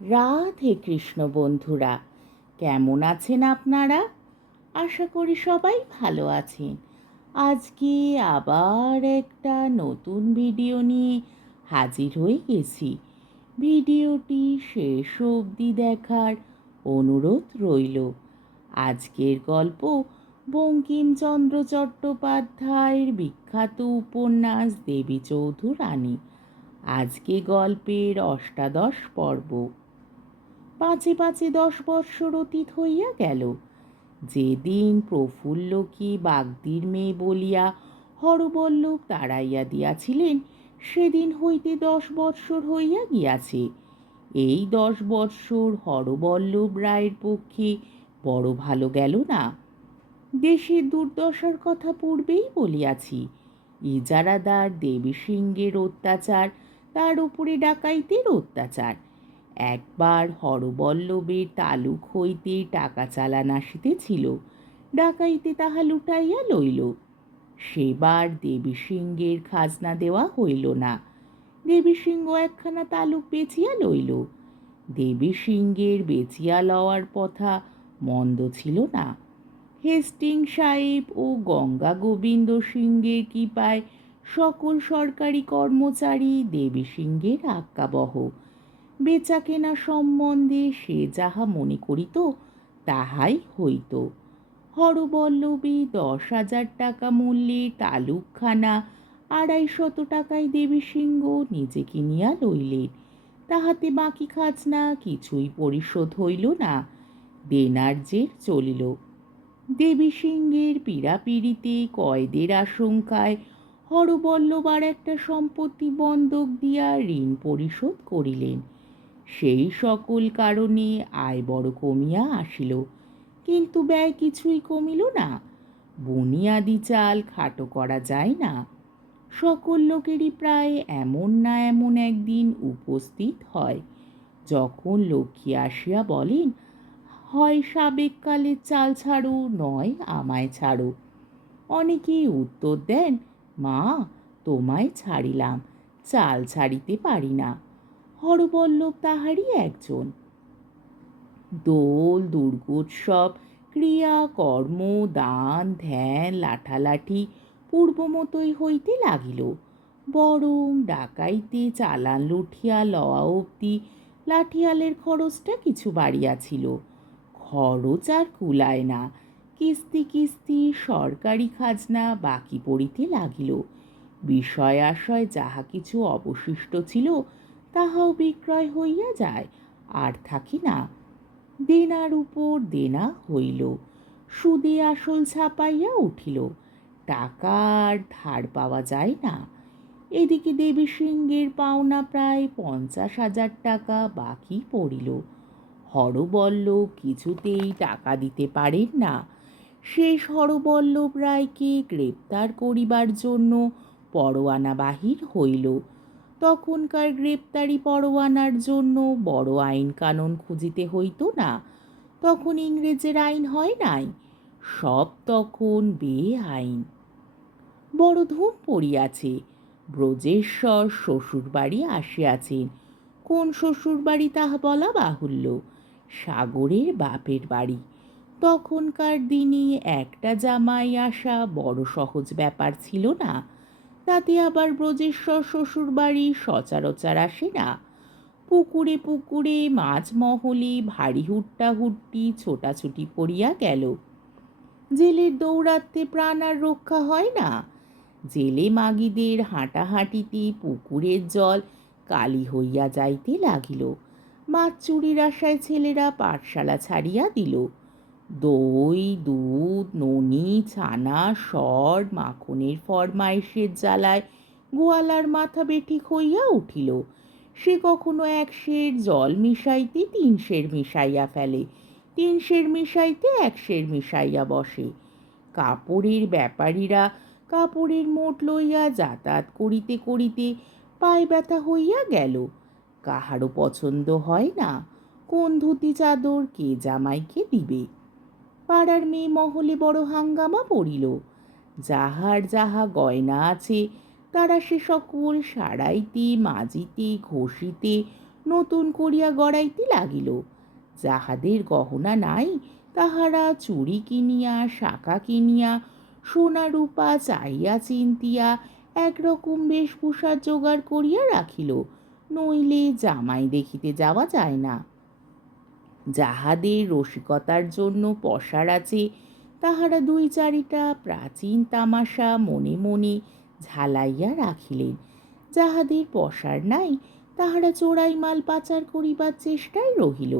রাধে কৃষ্ণ বন্ধুরা, কেমন আছেন আপনারা? আশা করি সবাই ভালো আছেন। আজকে আবার একটা নতুন ভিডিও নিয়ে হাজির হয়ে গেছি। ভিডিওটি শেষ অবধি দেখার অনুরোধ রইল। আজকের গল্প বঙ্কিমচন্দ্র চট্টোপাধ্যায়ের বিখ্যাত উপন্যাস দেবী চৌধুরানী। আজকে গল্পের অষ্টাদশ পর্ব। পাঁচে পাঁচে 10 বৎসর অতীত হইয়া গেল। যেদিন প্রফুল্লকে বাগদির মেয়ে বলিয়া হরবল্লভ তাড়াইয়া দিয়াছিলেন, সেদিন হইতে 10 বৎসর হইয়া গিয়াছে। এই 10 বৎসর হরবল্লভ রায়ের পক্ষে বড় ভালো গেল না। দেশের দুর্দশার কথা পূর্বেই বলিয়াছি। ইজারাদার দেবীসিংহের অত্যাচার, তার উপরে ডাকাইতের অত্যাচার। একবার হরবল্লভের তালুক হইতে টাকা চালান আসিতেছিল, ডাকাইতে তাহা লুটাইয়া লইল। সেবার দেবীসিংহের খাজনা দেওয়া হইল না। দেবীসিংহ একখানা তালুক বেচিয়া লইল। দেবীসিংহের বেচিয়া লওয়ার কথা মন্দ ছিল না। হেস্টিং সাহেব ও গঙ্গা গোবিন্দ সিংহের কৃপায় সকল সরকারি কর্মচারী দেবীসিংহের আজ্ঞাবহ। বেচা কেনা সম্বন্ধে সে যাহা মনে করিত তাহাই হইত। হরবল্লভী 10,000 টাকা মূল্যের তালুকখানা 250 টাকায় দেবীসিংহ নিজে কিনিয়া লইলেন। তাহাতে বাকি খাজনা কিছুই পরিশোধ হইল না। দেনার জের চলিল। দেবীসিংহের পীড়াপিড়িতে কয়েদের আশঙ্কায় হরবল্লভ আর একটা সম্পত্তি বন্ধক দিয়া ঋণ পরিশোধ করিলেন। সেই সকল কারণে আয় বড় কমিয়া আসিল, কিন্তু ব্যয় কিছুই কমিল না। বুনিয়াদি চাল খাটো করা যায় না। সকল লোকেরই প্রায় এমন না এমন একদিন উপস্থিত হয়, যখন লক্ষ্মী আসিয়া বলেন, হয় সাবেক কালের চাল ছাড়ো, নয় আমায় ছাড়ো। অনেকেই উত্তর দেন, মা, তোমায় ছাড়িলাম, চাল ছাড়িতে পারি না। হরবল্লভ তাহারই একজন। দোল, দুর্গোৎসব, ক্রিয়া, কর্ম, দান, ধ্যান, লাঠালাঠি পূর্ব মতোই হইতে লাগিল। বরং ডাকাইতে চালান লুঠিয়া লওয়া অবধি লাঠিয়ালের খরচটা কিছু বাড়িয়াছিল। খরচ আর কুলায় না। কিস্তি কিস্তি সরকারি খাজনা বাকি পড়িতে লাগিল। বিষয় আশয় যাহা কিছু অবশিষ্ট ছিল তাহাও বিক্রয় হইয়া যায়, আর থাকি না। দেনার উপর দেনা হইল, সুদে আসল ছাপাইয়া উঠিল। টাকা আর ধার পাওয়া যায় না। এদিকে দেবীসিংহের পাওনা প্রায় 50,000 টাকা বাকি পড়িল। হরবল্লভ কিছুতেই টাকা দিতে পারেন না। শেষ হরবল্লভ রায়কে গ্রেপ্তার করিবার জন্য পরোয়ানা বাহির হইল। তখনকার গ্রেপ্তারি পরোয়ানার জন্য বড় আইন কানুন খুঁজিতে হইত না। তখন ইংরেজের আইন হয় নাই, সব তখন বেআইন। বড় ধুম পড়িয়াছে। ব্রজেশ্বর শ্বশুরবাড়ি আসিয়াছেন। কোন শ্বশুরবাড়ি তাহা বলা বাহুল্য। সাগরের বাপের বাড়ি। তখনকার দিনে একটা জামাই আসা বড় সহজ ব্যাপার ছিল না। তাতে আবার ব্রজেশ্বর শ্বশুরবাড়ি সচরাচর আসে না। পুকুরে পুকুরে মাঝ মহলে ভারী হুট্টাহুট্টি ছোটাছুটি পড়িয়া গেল। জেলের দৌড়াতে প্রাণ আর রক্ষা হয় না। জেলে মাগিদের হাঁটাহাঁটিতে পুকুরের জল কালি হইয়া যাইতে লাগিল। মাছ চুরির আশায় ছেলেরা পাঠশালা ছাড়িয়া দিল। দই, দুধ, ননি, ছানা, সর, মাখনের ফরমাইশের জ্বালায় গোয়ালার মাথা বেঠিক হইয়া উঠিল। সে কখনো 1 সের জল মিশাইতে 3 সের মিশাইয়া ফেলে, 3 সের মিশাইতে 1 সের মিশাইয়া বসে। কাপড়ের ব্যাপারীরা কাপড়ের মোট লইয়া যাতায়াত করিতে করিতে পায়ে ব্যথা হইয়া গেল। কাহারও পছন্দ হয় না কোন ধুতি চাদর কে জামাইকে দিবে। পাড়ার মেয়ে মহলে বড় হাঙ্গামা পড়িল। যাহার যাহা গয়না আছে তারা সে সকল সারাইতে, মাজিতে, ঘষিতে, নতুন করিয়া গড়াইতে লাগিল। যাহাদের গহনা নাই তাহারা চুড়ি কিনিয়া, শাঁখা কিনিয়া, সোনা রূপা চাইয়া চিন্তিয়া একরকম বেশভূষার জোগাড় করিয়া রাখিল, নইলে জামাই দেখিতে যাওয়া যায় না। যাহাদের রসিকতার জন্য পসার আছে তাহারা দুই চারিটা প্রাচীন তামাশা মনে মনে ঝালাইয়া রাখিলেন। যাহাদের পসার নাই তাহারা চোরাই মাল পাচার করিবার চেষ্টায় রহিল।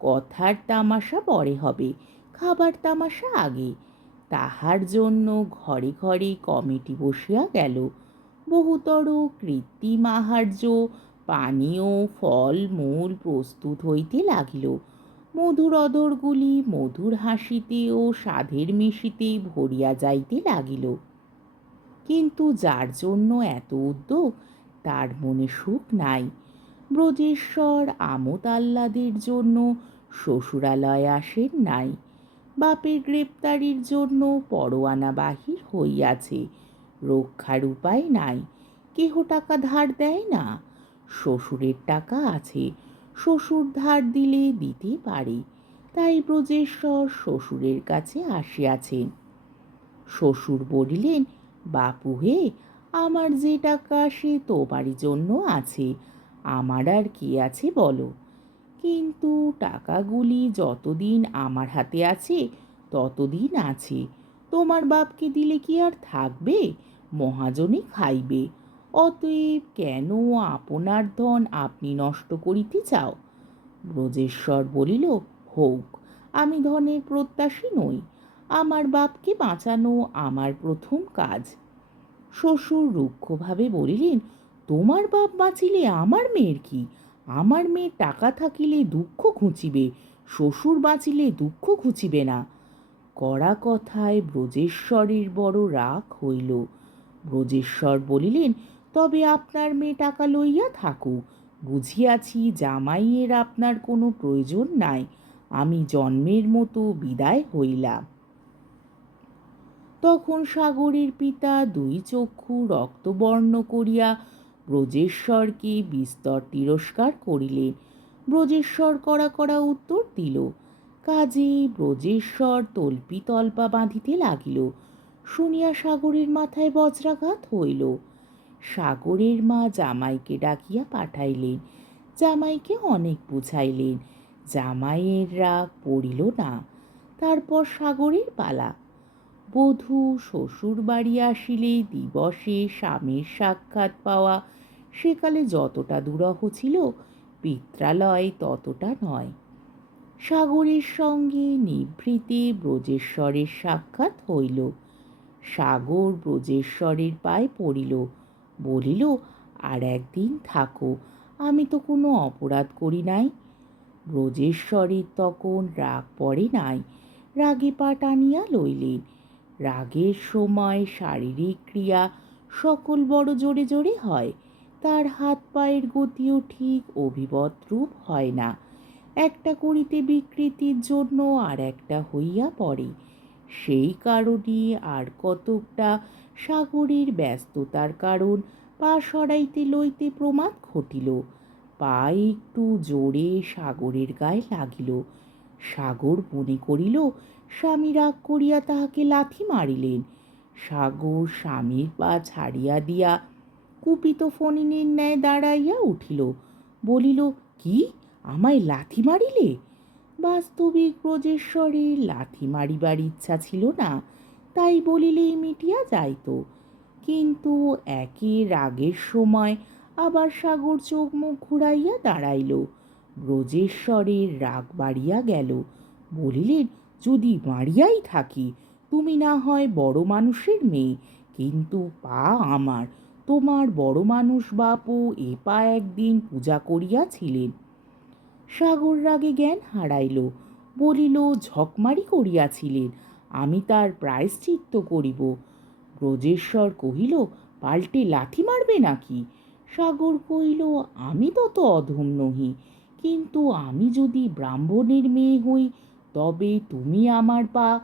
কথার তামাশা পরে হবে, খাবার তামাশা আগে। তাহার জন্য ঘরে ঘরে কমিটি বসিয়া গেল। বহুতর কৃত্রিম আহার্য, পানীয়, ফল মূল প্রস্তুত হইতে লাগিল। মধুর অদরগুলি মধুর হাসিতে ও স্বাদের মিশিতে ভরিয়া যাইতে লাগিল। কিন্তু যার জন্য এত উদ্যোগ তার মনে সুখ নাই। ব্রজেশ্বর আমোদ আহ্লাদের জন্য শ্বশুরালয়ে আসেন নাই। বাপের গ্রেপ্তারির জন্য পরোয়ানা বাহির হইয়াছে, রক্ষার উপায় নাই। কেহ টাকা ধার দেয় না। শ্বশুরের টাকা আছে, শ্বশুর ধার দিলে দিতে পারে। তাই ব্রজেশ্বর শ্বশুরের কাছে আসিয়াছেন। শ্বশুর বলিলেন, বাপু হে, আমার যে টাকা সে তোমারই জন্য আছে, আমার আর কি আছে বলো। কিন্তু টাকাগুলি যতদিন আমার হাতে আছে ততদিন আছে। তোমার বাপকে দিলে কি আর থাকবে? মহাজনই খাইবে। অতএব কেন আপনার ধন আপনি নষ্ট করিতে চাও? ব্রজেশ্বর বলিল, হোক, আমি ধনের প্রত্যাশী নই। আমার বাপকে বাঁচানো আমার প্রথম কাজ। শ্বশুর রুক্ষভাবে বলিলেন, তোমার বাপ বাঁচিলে আমার মেয়ের কি? আমার মেয়ের টাকা থাকিলে দুঃখ ঘুচিবে, শ্বশুর বাঁচিলে দুঃখ ঘুচিবে না। কড়া কথায় ব্রজেশ্বরের বড় রাগ হইল। ব্রজেশ্বর বলিলেন, তবে আপনার মেয়ে টাকা লইয়া থাকুক। বুঝিয়াছি জামাইয়ের আপনার কোনো প্রয়োজন নাই। আমি জন্মের মতো বিদায় হইলাম। তখন সাগরের পিতা দুই চক্ষু রক্তবর্ণ করিয়া ব্রজেশ্বরকে বিস্তর তিরস্কার করিলেন। ব্রজেশ্বর কড়া কড়া উত্তর দিল। কাজেই ব্রজেশ্বর তল্পি তল্পা বাঁধিতে লাগিল। শুনিয়া সাগরের মাথায় বজ্রাঘাত হইল। সাগরের মা জামাইকে ডাকিয়া পাঠাইলেন। জামাইকে অনেক বুঝাইলেন, জামাইয়ের রাগ পড়িল না। তারপর সাগরের পালা। বধূ শ্বশুর বাড়ি আসিলে দিবসে স্বামীর সাক্ষাৎ পাওয়া সেকালে যতটা দুরূহ ছিল, পিত্রালয় ততটা নয়। সাগরের সঙ্গে নিভৃতে ব্রজেশ্বরের সাক্ষাৎ হইল। সাগর ব্রজেশ্বরের পায়ে পড়িল, বলিল, আর একদিন থাকো, আমি তো কোনো অপরাধ করি নাই। ব্রজেশ্বরের তখন রাগ পড়ে নাই, রাগে পা টানিয়া লইলেন। রাগের সময় শারীরিক ক্রিয়া সকল বড় জোরে জোরে হয়, তার হাত পায়ের গতিও ঠিক অভিবৎ রূপ হয় না। একটা করিতে বিকৃতির জন্য আর একটা হইয়া পড়ে। সেই কারণে আর কতকটা সাগরের ব্যস্ততার কারণ পা সরাইতে লইতে প্রমাদ ঘটিল। পা একটু জোরে সাগরের গায়ে লাগিল। সাগর মনে করিল স্বামী রাগ করিয়া তাহাকে লাথি মারিলেন। সাগর স্বামীর পা ছাড়িয়া দিয়া কুপিত ফণিনের ন্যায় দাঁড়াইয়া উঠিল, বলিল, কি, আমায় লাথি মারিলে? বাস্তবিক ব্রজেশ্বরের লাথি মারিবার ইচ্ছা ছিল না, তাই বলিলেই মিটিয়া যাইত। কিন্তু একে রাগের সময় আবার সাগর চোখ মুখ ঘুরাইয়া দাঁড়াইল। ব্রজেশ্বরের রাগ বাড়িয়া গেল। বলিলেন, যদি মারিয়াই থাকি, তুমি না হয় বড় মানুষের মেয়ে, কিন্তু পা আমার। তোমার বড় মানুষ বাপও এ পা একদিন পূজা করিয়াছিলেন। সাগর রাগে জ্ঞান হারাইল, বলিল, ঝকমারি করিয়াছিলেন, আমি তার প্রায়শ্চিত্ত করিব। ব্রজেশ্বর কহিল, পাল্টে লাথি মারবে নাকি? সাগর কহিল, আমি তত অধম নহি, কিন্তু আমি যদি ব্রাহ্মণের মেয়ে হই তবে তুমি আমার পা।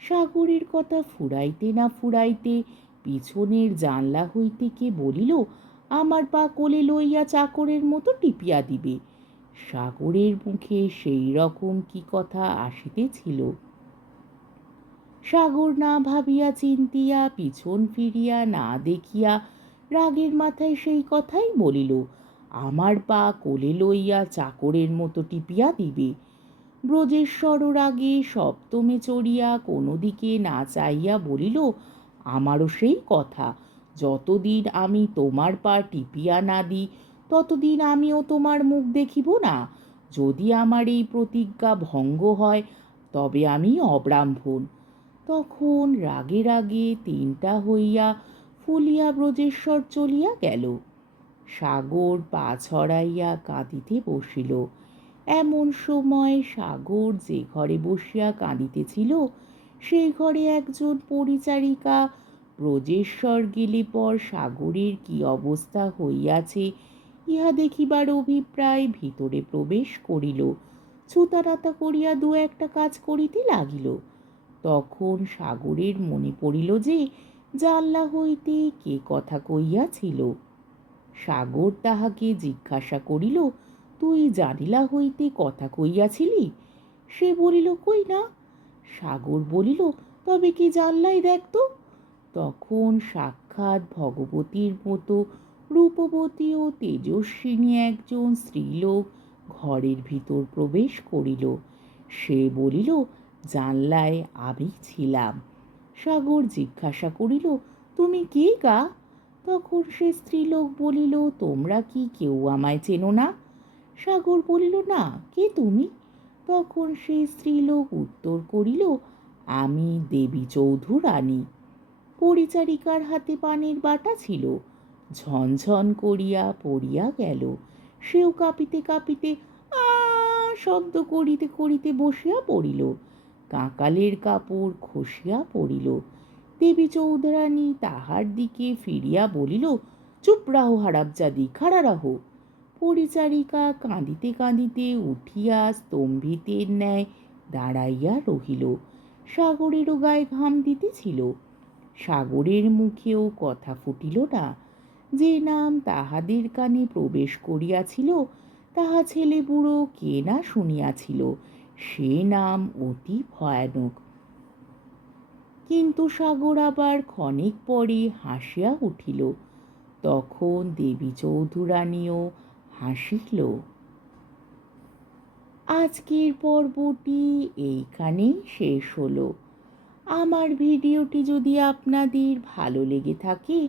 সাগরের কথা ফুরাইতে না ফুরাইতে পিছনের জানলা হইতে কে বলিল, আমার পা কোলে লইয়া চাকরের মতো টিপিয়া দিবে। সাগরের মুখে সেই রকম কি কথা আসিতেছিল। সাগর না ভাবিয়া চিন্তিয়া পিছন ফিরিয়া না দেখিয়া রাগের মাথায় সেই কথাই বলিল, আমার পা কোলে লইয়া চাকরের মতো টিপিয়া দিবে। ব্রজেশ্বর রাগে সপ্তমে চড়িয়া কোনো দিকে না চাইয়া বলিল, আমারও সেই কথা, যতদিন আমি তোমার পা টিপিয়া না দিই ততদিন আমিও তোমার মুখ দেখিব না। যদি আমার এই প্রতিজ্ঞা ভঙ্গ হয় তবে আমি অব্রাহ্মণ। তখন রাগে রাগে তিনটা হইয়া ফুলিয়া ব্রজেশ্বর চলিয়া গেল। সাগর পা ছড়াইয়া কাঁদিতে বসিল। এমন সময় সাগর যে ঘরে বসিয়া কাঁদিতেছিল সেই ঘরে একজন পরিচারিকা ব্রজেশ্বর গেলে পর সাগরের কি অবস্থা হইয়াছে ইহা দেখিবার অভিপ্রায় ভিতরে প্রবেশ করিল। ছুতারাতা করিয়া দু একটা কাজ করিতে লাগিল। তখন সাগরের মনে পড়িল যে জানলা হইতে কে কথা কইয়াছিল। সাগর তাহাকে জিজ্ঞাসা করিল, তুই জানিলা হইতে কথা কইয়াছিলি? সে বলিল, কই না। সাগর বলিল, তবে কি জানলাই দেখতো। তখন সাক্ষাৎ ভগবতীর মতো রূপবতী ও তেজস্বিনী একজন স্ত্রীলোক ঘরের ভিতর প্রবেশ করিল। সে বলিল, জানলায় আমি ছিলাম। সাগর জিজ্ঞাসা করিল, তুমি কে গা? তখন সে স্ত্রীলোক বলিল, তোমরা কি কেউ আমায় চেনো না? সাগর বলিল, না, কে তুমি? তখন সে স্ত্রীলোক উত্তর করিল, আমি দেবী চৌধুরানী। পরিচারিকার হাতে পানের বাটা ছিল, ঝনঝন করিয়া পড়িয়া গেল। সেও কাঁপিতে কাঁপিতে আ শব্দ করিতে করিতে বসিয়া পড়িল। কাঁকালের কাপড় খসিয়া পড়িল। দেবী চৌধুরানী তাহার দিকে ফিরিয়া বলিল, চুপ রাহো হারামজাদি, খাড়া রাহো। পরিচারিকা কাঁদিতে কাঁদিতে উঠিয়া স্তম্ভিতের ন্যায় দাঁড়াইয়া রহিল। সাগরেরও গায়ে ঘাম দিতেছিল। সাগরের মুখেও কথা ফুটিল না। যে নাম তাহাদের কানে প্রবেশ করিয়াছিল তাহা ছেলে বুড়ো কে না শুনিয়াছিল। সে নাম অতি ভয়ানক। কিন্তু সাগর আবার ক্ষণিক পরে হাসিয়া উঠিল। তখন দেবী চৌধুরানীও হাসিল। আজকের পর্বটি এইখানেই শেষ হলো। আমার ভিডিওটি যদি আপনাদের ভালো লেগে থাকে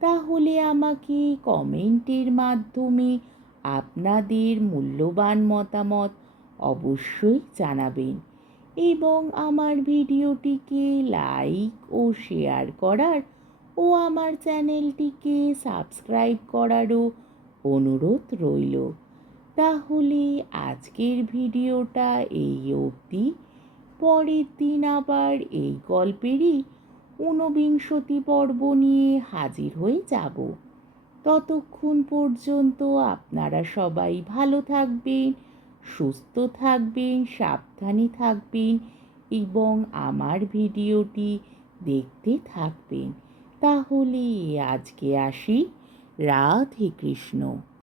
তাহলে আমাকে কমেন্টের মাধ্যমে আপনাদের মূল্যবান মতামত অবশ্যই জানাবেন এবং আমার ভিডিওটিকে লাইক ও শেয়ার করার ও আমার চ্যানেলটিকে সাবস্ক্রাইব করারও অনুরোধ রইল। তাহলে আজকের ভিডিওটা এই অবধি। পরের দিন আবার এই গল্পেরই ঊনবিংশতি পর্ব নিয়ে হাজির হয়ে যাব। ততক্ষণ পর্যন্ত আপনারা সবাই ভালো থাকবেন, সুস্থ থাকবেন, সাবধানে থাকবেন এবং আমার ভিডিওটি দেখতে থাকবেন। তাহলে আজকে আসি। রাধে কৃষ্ণ।